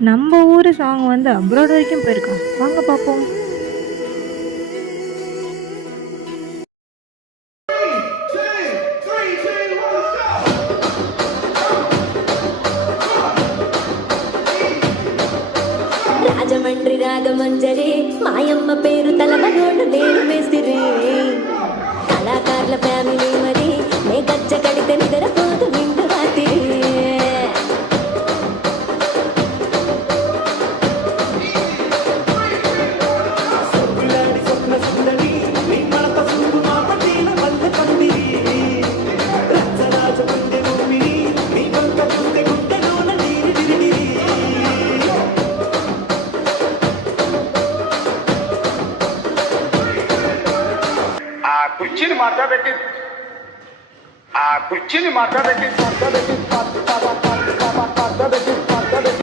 நம்ம ஊர் சாங் வந்து அப்ராட் வரைக்கும் போயிருக்கா. வாங்க பார்ப்போம். రాజమండ్రి రాగమంజరి మాయమ్మ పేరు తలమనోడు నేను మేస్తిరి కళాకారుల ఫ్యామిలీ మరి నే గజ్జ కడితే నిద్రపోదు నిండు రాత్రి కుర్చీని మార్చబెట్టి